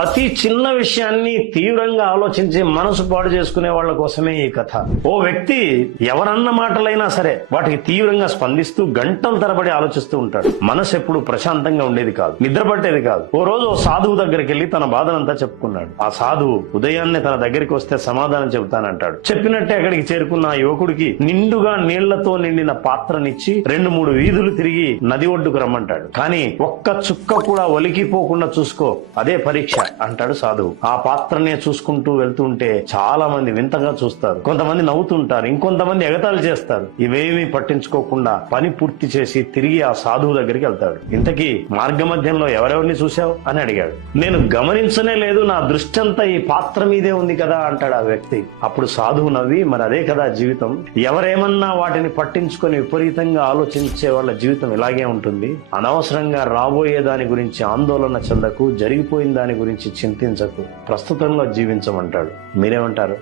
ప్రతి చిన్న విషయాన్ని తీవ్రంగా ఆలోచించి మనసు పాడు చేసుకునే వాళ్ళ కోసమే ఈ కథ. ఓ వ్యక్తి ఎవరన్న మాటలైనా సరే వాటికి తీవ్రంగా స్పందిస్తూ గంటల తరబడి ఆలోచిస్తూ ఉంటాడు. మనసు ఎప్పుడు ప్రశాంతంగా ఉండేది కాదు, నిద్ర పట్టేది కాదు. ఓ రోజు ఓ సాధువు దగ్గరికి వెళ్లి తన బాధనంతా చెప్పుకున్నాడు. ఆ సాధువు ఉదయాన్నే తన దగ్గరికి వస్తే సమాధానం చెబుతానంటాడు. చెప్పినట్టే అక్కడికి చేరుకున్న ఆ యువకుడికి నిండుగా నీళ్లతో నిండిన పాత్రనిచ్చి 2-3 వీధులు తిరిగి నది ఒడ్డుకు రమ్మంటాడు. కానీ ఒక్క చుక్క కూడా ఒలికిపోకుండా చూసుకో, అదే పరీక్ష అంటాడు సాధువు. ఆ పాత్రనే చూసుకుంటూ వెళ్తుంటే చాలా మంది వింతగా చూస్తారు, కొంతమంది నవ్వుతుంటారు, ఇంకొంతమంది ఎగతాళి చేస్తారు. ఇవేమీ పట్టించుకోకుండా పని పూర్తి చేసి తిరిగి ఆ సాధువు దగ్గరికి వెళ్తాడు. ఇంతకీ మార్గ మధ్యంలో ఎవరెవరిని చూశావు అని అడిగాడు. నేను గమనించనే లేదు, నా దృష్టి అంతా ఈ పాత్ర మీదే ఉంది కదా అంటాడు ఆ వ్యక్తి. అప్పుడు సాధువు నవ్వి, మరి అదే కదా జీవితం, ఎవరేమన్నా వాటిని పట్టించుకొని విపరీతంగా ఆలోచించే వాళ్ళ జీవితం ఇలాగే ఉంటుంది. అనవసరంగా రాబోయే దాని గురించి ఆందోళన చెందకు, జరిగిపోయిన దాని గురించి చింతించకు, ప్రస్తుతంలో జీవించమంటాడు. మీరేమంటారు?